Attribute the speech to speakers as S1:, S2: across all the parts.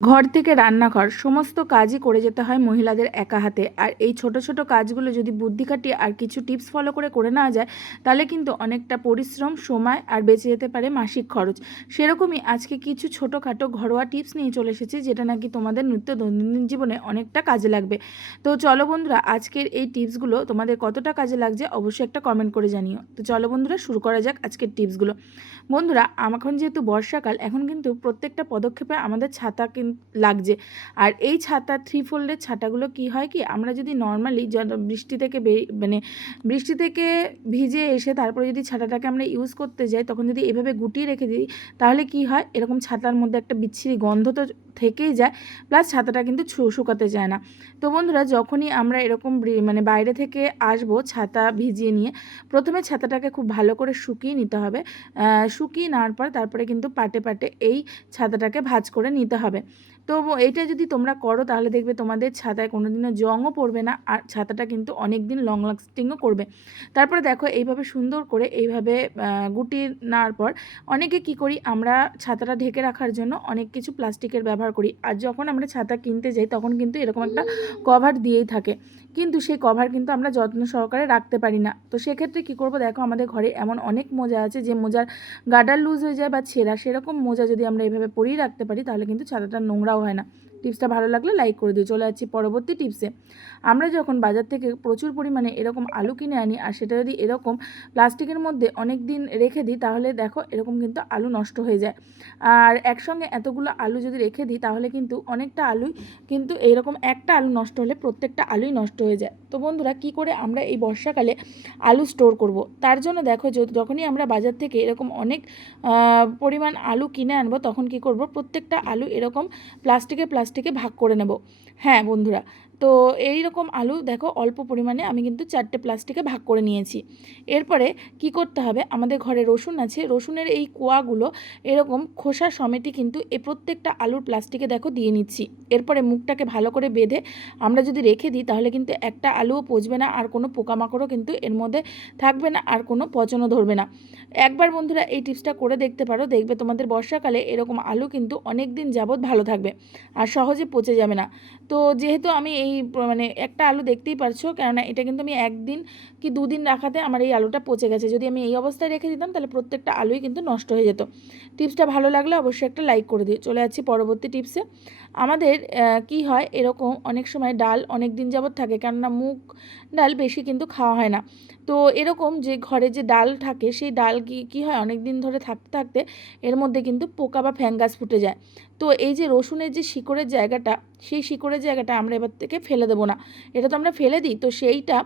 S1: ঘর থেকে রান্নাঘর, সমস্ত কাজই করে যেতে হয় মহিলাদের একা হাতে। আর এই ছোট ছোট কাজগুলো যদি বুদ্ধি খাটিয়ে আর কিছু টিপস ফলো করে করে নেওয়া যায়, তাহলে কিন্তু অনেকটা পরিশ্রম, সময় আর বেঁচে যেতে পারে মাসিক খরচ। সেরকমই আজকে কিছু ছোটোখাটো ঘরোয়া টিপস নিয়ে চলে এসেছি, যেটা নাকি তোমাদের নিত্য দৈনন্দিন জীবনে অনেকটা কাজে লাগবে। তো চলো বন্ধুরা, আজকের এই টিপসগুলো তোমাদের কতটা কাজে লাগছে অবশ্যই একটা কমেন্ট করে জানিও। তো চলো বন্ধুরা, শুরু করা যাক আজকের টিপসগুলো। বন্ধুরা, এখন যেহেতু বর্ষাকাল, এখন কিন্তু প্রত্যেকটা পদক্ষেপে আমাদের ছাতা কিন্তু লাগছে। আর এই ছাতা থ্রি ফোল্ডের ছাতাগুলো কি হয় কি, আমরা যদি নর্মালি বৃষ্টি থেকে মানে বৃষ্টি থেকে ভিজে এসে তারপরে যদি ছাতাটাকে আমরা ইউজ করতে যাই, তখন যদি এভাবে গুটিয়ে রেখে দিই, তাহলে কি হয়? এরকম ছাতার মধ্যে একটা বিচ্ছিরি গন্ধ তো থেকেই যায় প্লাস ছাতাটা কিন্তু শুকাতে যায় না। তো বন্ধুরা, যখনই আমরা এরকম মানে বাইরে থেকে আসব ছাতা ভিজিয়ে নিয়ে, প্রথমে ছাতাটাকে খুব ভালো করে শুকিয়ে নিতে হবে। শুকিয়ে নেওয়ার পর তারপরে কিন্তু পাটে পাটে এই ছাতাটাকে ভাজ করে নিতে হবে। তো এইটা যদি তোমরা করো, তাহলে দেখবে তোমাদের ছাতায় কোনো দিনও জংও পড়বে না, আর ছাতাটা কিন্তু অনেক দিন লং লাস্টিংও করবে। তারপরে দেখো, এইভাবে সুন্দর করে এইভাবে গুটি নেওয়ার পর অনেকে কি করি, আমরা ছাতাটা ঢেকে রাখার জন্য অনেক কিছু প্লাস্টিকের ব্যবহার করি। আর যখন আমরা ছাতা কিনতে যাই, তখন কিন্তু এরকম একটা কভার দিয়েই থাকে। কিন্তু সেই কভার কিন্তু আমরা যত্ন সহকারে রাখতে পারি না। তো সেক্ষেত্রে কী করব? দেখো আমাদের ঘরে এমন অনেক মোজা আছে যে মোজার গার্ডার লুজ হয়ে যায় বা ছেঁড়া, সেরকম মোজা যদি আমরা এভাবে পরিয়ে রাখতে পারি, তাহলে কিন্তু ছাতাটা নোংরাও হয় না। টিপসটা ভালো লাগলে লাইক করে দিও। চলে যাচ্ছি পরবর্তী টিপসে। আমরা যখন বাজার থেকে প্রচুর পরিমাণে এরকম আলু কিনে আনি আর সেটা যদি এরকম প্লাস্টিকের মধ্যে অনেক দিন রেখে দিই, তাহলে দেখো এরকম কিন্তু আলু নষ্ট হয়ে যায়। আর একসঙ্গে এতগুলো আলু যদি রেখে দিই, তাহলে কিন্তু অনেকটা আলুই কিন্তু এইরকম একটা আলু নষ্ট হলে প্রত্যেকটা আলুই নষ্ট হয়ে যায়। তো বন্ধুরা, কি করে আমরা এই বর্ষাকালে আলু স্টোর করব? তার জন্য দেখো যখনই আমরা বাজার থেকে এরকম অনেক পরিমাণ আলু কিনে আনব, তখন কি করব? প্রত্যেকটা আলু এরকম প্লাস্টিকে প্লাস্টিকে ভাগ করে নেব। হ্যাঁ বন্ধুরা তো এই রকম আলু দেখো অল্প পরিমাণে আমি কিন্তু চারটে প্লাস্টিকে ভাগ করে নিয়েছি। এরপরে কি করতে হবে? আমাদের ঘরে রসুন আছে। রসুনের এই কোয়াগুলো এরকম খোসা সমেতই কিন্তু এ প্রত্যেকটা আলুর প্লাস্টিকে দেখো দিয়ে নিচ্ছি। এরপরে মুখটাকে ভালো করে বেঁধে আমরা যদি রেখে দিই তাহলে কিন্তু একটা আলুও পচবে না আর কোনো পোকামাকড়ও কিন্তু এর মধ্যে থাকবে না আর কোনো পচনও ধরবে না। একবার বন্ধুরা এই টিপসটা করে দেখতে পারো, দেখবে তোমাদের বর্ষাকালে এরকম আলু কিন্তু অনেক দিন যাবৎ ভালো থাকবে আর সহজে পচে যাবে না। তো যেহেতু আমি এই প- মানে একটা আলু দেখতেই পারছ, কেননা এটা কিন্তু আমি একদিন কি দুদিন রাখাতে আমার এই আলুটা পচে গেছে। যদি আমি এই অবস্থায় রেখে দিতাম, তাহলে প্রত্যেকটা আলুই কিন্তু নষ্ট হয়ে যেত। টিপসটা ভালো লাগলে অবশ্যই একটা লাইক করে দিও। চলে যাচ্ছি পরবর্তী টিপসে। আমাদের কি হয়, এরকম অনেক সময় ডাল অনেক দিন যাবৎ থাকে, কেননা মুগ ডাল বেশি কিন্তু খাওয়া হয় না। তো এরকম যে ঘরে যে ডাল থাকে, সেই ডাল কি, কী হয়, অনেক দিন ধরে থাকতে থাকতে এর মধ্যে কিন্তু পোকা বা ফ্যাঙ্গাস ফুটে যায়। তো এই যে রসুনের যে শিকড়ের জায়গাটা, সেই শিকড়ের জায়গাটা আমরা এবার থেকে ফেলে দেবো না। এটা তো আমরা ফেলে দিই, তো সেইটা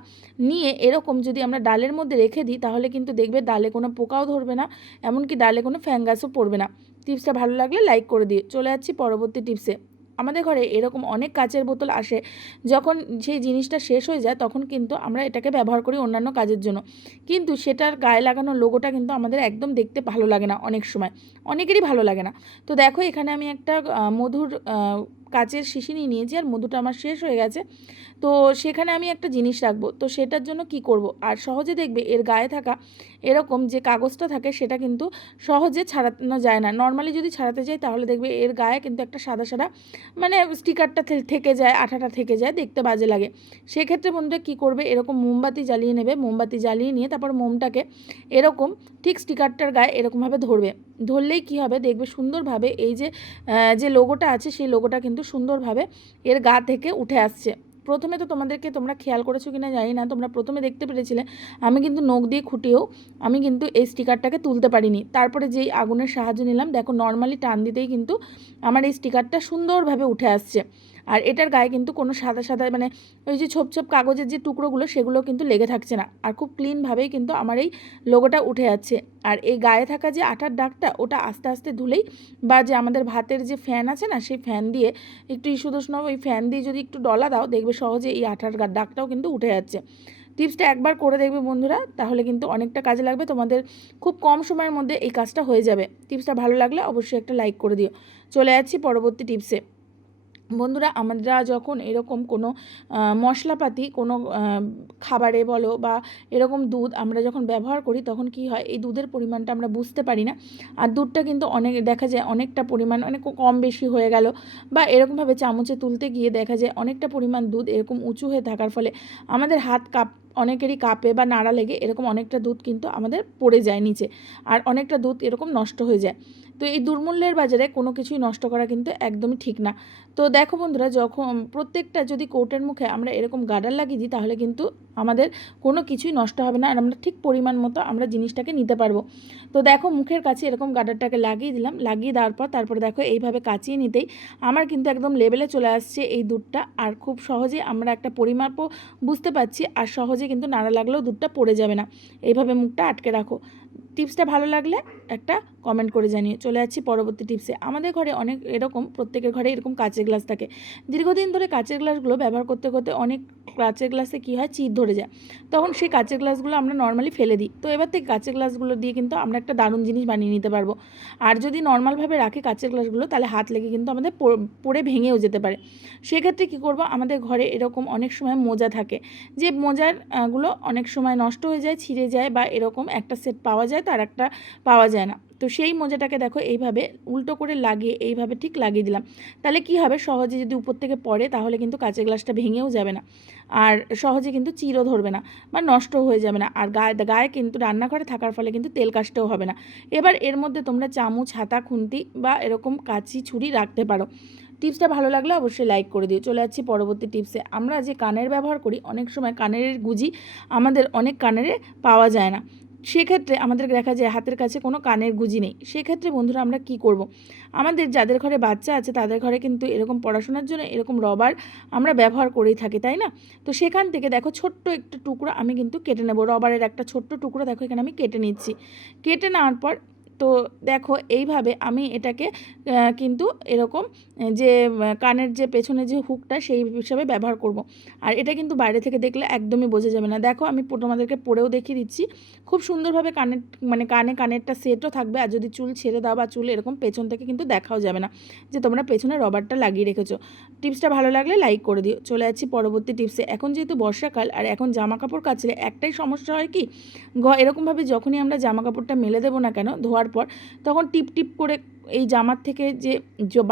S1: নিয়ে এরকম যদি আমরা ডালের মধ্যে রেখে দিই, তাহলে কিন্তু দেখবে ডালে কোনো পোকাও ধরবে না, এমনকি ডালে কোনো ফ্যাঙ্গাসও পড়বে না। টিপসটা ভালো লাগলে লাইক করে দিয়ে চলে যাচ্ছি পরবর্তী টিপসে। আমাদের ঘরে এরকম অনেক কাচের বোতল আসে, যখন সেই জিনিসটা শেষ হয়ে যায় তখন কিন্তু আমরা এটাকে ব্যবহার করি অন্যান্য কাজের জন্য। কিন্তু সেটার গায়ে লাগানো লোগোটা কিন্তু আমাদের একদম দেখতে ভালো লাগে না অনেক সময়। অনেকেরই ভালো লাগে না। তো দেখো এখানে আমি একটা মধুর কাচের শিশি নিয়ে নিয়েছি আর মধুটা আমার শেষ হয়ে গেছে। তো সেখানে আমি একটা জিনিস রাখব, তো সেটার জন্য কি করব? আর সহজে দেখবে এর গায়ে থাকা এরকম যে কাগজটা থাকে সেটা কিন্তু সহজে ছাড়ানো যায় না। নর্মালি যদি ছাড়াতে যাই তাহলে দেখবে এর গায়ে কিন্তু একটা সাদা সাদা মানে স্টিকারটা থেকে যায়, আঠাটা থেকে যায়, দেখতে বাজে লাগে। সেক্ষেত্রে বন্ধুরা কী করবে? এরকম মোমবাতি জ্বালিয়ে নেবে, মোমবাতি জ্বালিয়ে নিয়ে তারপর মোমটাকে এরকম ঠিক স্টিকারটার গায়ে এরকমভাবে ধরবে। ধরলেই কী হবে? দেখবে সুন্দরভাবে এই যে যে লোগোটা আছে সেই লোগোটা কিন্তু সুন্দরভাবে এর গা থেকে উঠে আসছে। প্রথমে তো তোমাদেরকে তোমরা খেয়াল করেছ কিনা জানি না, তোমরা প্রথমে দেখতে পেরেছিলে। আমি কিন্তু নখ দিয়ে খুঁটিয়েও আমি কিন্তু এই স্টিকারটাকে তুলতে পারিনি। তারপরে যেই আগুনের সাহায্য নিলাম, দেখো নর্মালি টান দিতেই কিন্তু আমার এই স্টিকারটা সুন্দরভাবে উঠে আসছে। আর এটার গায়ে কিন্তু কোনো সাদা সাদা মানে ওই যে ছোপ ছোপ কাগজের যে টুকরোগুলো সেগুলো কিন্তু লেগে থাকছে না। আর খুব ক্লিনভাবেই কিন্তু আমার এই লোগোটা উঠে যাচ্ছে। আর এই গায়ে থাকা যে আটার দাগটা ওটা আস্তে আস্তে ধুলেই বা যে আমাদের ভাতের যে ফ্যান আছে না, সেই ফ্যান দিয়ে একটু ইস্যুদোষ নাও ওই ফ্যান দিয়ে যদি একটু ডলা দাও, দেখবে সহজে এই আটার দাগটাও কিন্তু উঠে যাচ্ছে। টিপসটা একবার করে দেখবে বন্ধুরা, তাহলে কিন্তু অনেকটা কাজে লাগবে। তোমাদের খুব কম সময়ের মধ্যে এই কাজটা হয়ে যাবে। টিপসটা ভালো লাগলে অবশ্যই একটা লাইক করে দিও। চলে যাচ্ছি পরবর্তী টিপসে বন্ধুরা, আমরা যখন এরকম কোনো মশলাপাতি কোনো খাবারে বলো বা এরকম দুধ আমরা যখন ব্যবহার করি, তখন কি হয়, এই দুধের পরিমাণটা আমরা বুঝতে পারি না। আর দুধটা কিন্তু অনেক, দেখা যায় অনেকটা পরিমাণ, অনেক কম বেশি হয়ে গেল বা এরকমভাবে চামচে তুলতে গিয়ে দেখা যায় অনেকটা পরিমাণ দুধ এরকম উঁচু হয়ে থাকার ফলে আমাদের হাত কাপ, অনেকেরই কাপে বা নাড়া লেগে এরকম অনেকটা দুধ কিন্তু আমাদের পড়ে যায় নিচে। আর অনেকটা দুধ এরকম নষ্ট হয়ে যায়। তো এই দুর্মূল্যের বাজারে কোনো কিছুই নষ্ট করা কিন্তু একদমই ঠিক না। তো দেখো বন্ধুরা, যখন প্রত্যেকটা যদি কোটের মুখে আমরা এরকম গার্ডার লাগিয়ে দিই, তাহলে কিন্তু আমাদের কোনো কিছুই নষ্ট হবে না, আর আমরা ঠিক পরিমাণ মতো আমরা জিনিসটাকে নিতে পারব। তো দেখো মুখের কাছে এরকম গার্ডারটাকে লাগিয়ে দিলাম, লাগিয়ে দেওয়ার পর তারপরে দেখো এইভাবে কাচিয়ে নিতেই আমার কিন্তু একদম লেভেলে চলে আসছে এই দুধটা, আর খুব সহজে আমরা একটা পরিমাপও বুঝতে পারছি, আর সহজে কিন্তু নাড়া লাগলেও দুধটা পড়ে যাবে না। এইভাবে মুখটা আটকে রাখো। টিপসটা ভালো লাগলে একটা কমেন্ট করে জানিয়ে চলে যাচ্ছি পরবর্তী টিপসে আমাদের ঘরে অনেক এরকম প্রত্যেকের ঘরে এরকম কাঁচের গ্লাস থাকে। দীর্ঘদিন ধরে কাচের গ্লাসগুলো ব্যবহার করতে করতে অনেক কাঁচের গ্লাসে কী হয়? চিট ধরে যায়। তখন সেই কাঁচের গ্লাসগুলো আমরা নর্মালি ফেলে দিই। তো এবার থেকে কাঁচের গ্লাসগুলো দিয়ে কিন্তু আমরা একটা দারুণ জিনিস বানিয়ে নিতে পারব। আর যদি নর্মালভাবে রাখি কাঁচের গ্লাসগুলো তাহলে হাত লেগে কিন্তু আমাদের পড়- ভেঙেও যেতে পারে। সেক্ষেত্রে কী করব? আমাদের ঘরে এরকম অনেক সময় মোজা থাকে। যে মোজার আহ, গুলো অনেক সময় নষ্ট হয়ে যায় ছিঁড়ে যায় বা এরকম একটা সেট পাওয়া যায় তো আর একটা পাওয়া যায় না। তো সেই মোজাটাকে দেখো এইভাবে উল্টো করে লাগিয়ে এইভাবে ঠিক লাগিয়ে দিলাম। তাহলে কি হবে? সহজে যদি উপর থেকে পড়ে, তাহলে কিন্তু কাঁচের গ্লাসটা ভেঙেও যাবে না। আর সহজে কিন্তু চিরও ধরবে না বা নষ্ট হয়ে যাবে না। আর গায়ে গায়ে কিন্তু রান্নাঘরে থাকার ফলে কিন্তু তেল কাজটাও হবে না। এবার এর মধ্যে তোমরা চামচ, হাতা, খুন্তি বা এরকম কাঁচি ছুরি রাখতে পারো। টিপসটা ভালো লাগলে অবশ্যই লাইক করে দিও। চলে যাচ্ছি পরবর্তী টিপসে। আমরা যে কানের ব্যবহার করি, অনেক সময় কানের গুজি আমাদের অনেক কানের পাওয়া যায় না। সেক্ষেত্রে আমাদের দেখা যায় হাতের কাছে কোনো কানের গুজি নেই। সেক্ষেত্রে বন্ধুরা আমরা কি করব। আমাদের যাদের ঘরে বাচ্চা আছে তাদের ঘরে কিন্তু এরকম পড়াশোনার জন্য এরকম রবার আমরা ব্যবহার করেই থাকি, তাই না? তো সেখান থেকে দেখো ছোট্ট একটা টুকরো আমি কিন্তু কেটে নেব। রবারের একটা ছোট্ট টুকরো দেখো এখানে আমি কেটে নিচ্ছি। কেটে নেওয়ার পর তো দেখো এইভাবে আমি এটাকে কিন্তু এরকম যে কানের যে পেছনে যে হুকটা সেই হিসাবে ব্যবহার করব। আর এটা কিন্তু বাইরে থেকে দেখলে একদমই বোঝা যাবে না। দেখো আমি তোমাদেরকে পরেও দেখিয়ে দিচ্ছি, খুব সুন্দরভাবে কানের মানে কানে কানেরটা সেটও থাকবে আর যদি চুল ছেড়ে দাও বা চুল এরকম পেছন থেকে কিন্তু দেখাও যাবে না যে তোমরা পেছনে রবারটা লাগিয়ে রেখেছো। টিপসটা ভালো লাগলে লাইক করে দিও। চলে যাচ্ছি পরবর্তী টিপসে। এখন যেহেতু বর্ষাকাল আর এখন জামা কাপড় কাচলে একটাই সমস্যা হয় কি এরকমভাবে যখনই আমরা জামা কাপড়টা মেলে দেবো না কেন, ধোয়ার পর তখন টিপ টিপ করে এই জামার থেকে যে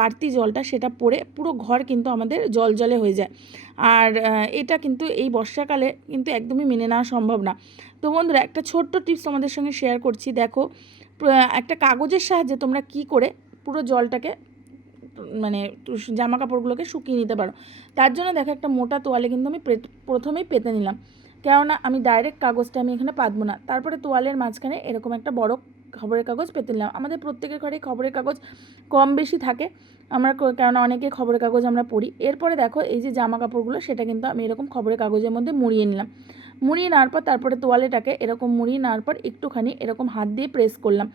S1: বাড়তি জলটা সেটা পড়ে পুরো ঘর কিন্তু আমাদের জল, জলে হয়ে যায়। আর এটা কিন্তু এই বর্ষাকালে কিন্তু একদমই মেনে নেওয়া সম্ভব না। তো বন্ধুরা, একটা ছোট্ট টিপস তোমাদের সঙ্গে শেয়ার করছি। দেখো একটা কাগজের সাহায্যে তোমরা কি করে পুরো জলটাকে মানে জামা কাপড়গুলোকে শুকিয়ে নিতে পারো। তার জন্য দেখো, একটা মোটা তোয়ালে কিন্তু আমি প্রথমেই পেতে নিলাম। কেননা আমি ডাইরেক্ট কাগজটা আমি এখানে পাতবো না। তারপরে তোয়ালের মাঝখানে এরকম একটা বড় খবরের কাগজ পেতে নিলাম। আমাদের প্রত্যেকের ঘরে খবরের কাগজ কম বেশি থাকে। আমরা কেননা অনেকে খবরের কাগজ আমরা পড়ি। এরপরে দেখো, এই যে জামা কাপড়গুলো, সেটা কিন্তু আমি এরকম খবরের কাগজের মধ্যে মুড়িয়ে নিলাম। মুড়িয়ে নেওয়ার পর তারপরে তোয়ালেটাকে এরকম মুড়িয়ে নেওয়ার পর একটুখানি এরকম হাত দিয়ে প্রেস করলাম।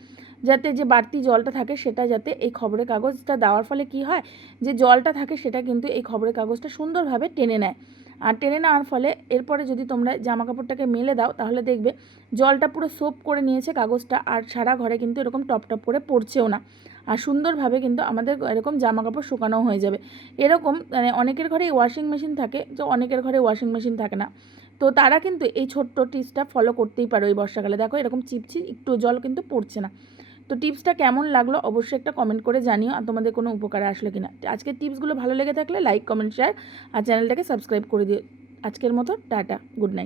S1: যাতে যে বাড়তি জলটা থাকে সেটা যাতে এই খবরের কাগজটা দেওয়ার ফলে কি হয়, যে জলটা থাকে সেটা কিন্তু এই খবরের কাগজটা সুন্দরভাবে টেনে নেয়। আর টেনে নেওয়ার ফলে এরপরে যদি তোমরা জামা কাপড়টাকে মেলে দাও, তাহলে দেখবে জলটা পুরো সোপ করে নিয়েছে কাগজটা, আর সারা ঘরে কিন্তু এরকম টপ টপ করে পড়ছেও না। আর সুন্দরভাবে কিন্তু আমাদের এরকম জামা কাপড় শুকানো হয়ে যাবে। এরকম মানে অনেকের ঘরে ওয়াশিং মেশিন থাকে, তো অনেকের ঘরে ওয়াশিং মেশিন থাকে না। তো তারা কিন্তু এই ছোট্ট টিপসটা ফলো করতেই পারো এই বর্ষাকালে। দেখো এরকম চিপচিপ একটু জল কিন্তু পড়ছে না। তো টিপসটা কেমন লাগল অবশ্যই একটা কমেন্ট করে জানিও আর তোমাদের কোনো উপকারে আসলো কিনা। আজকের টিপসগুলো ভালো লেগে থাকলে লাইক কমেন্ট শেয়ার আর চ্যানেলটাকে সাবস্ক্রাইব করে দিও। আজকের মতো, টাটা গুড নাইট